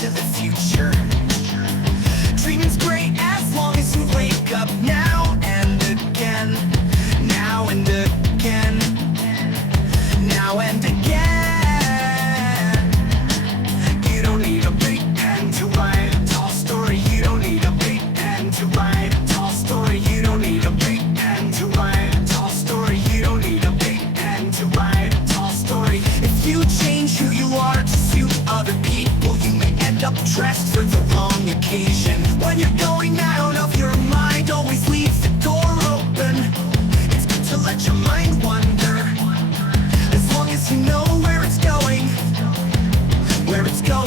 into the future. Dreaming's great as long as you wake up now and again. Now and again. Now and again. You don't need a big pen to write a tall story. You don't need a big pen to write a tall story. You don't need a big pen to write a tall story. You don't need a big pen to write a tall story. If you change who you are to suit other people, you may end up dressed for the wrong occasion. When you're going out of your mind, always leave the door open. It's good to let your mind wander, as long as you know where it's going. Where it's going.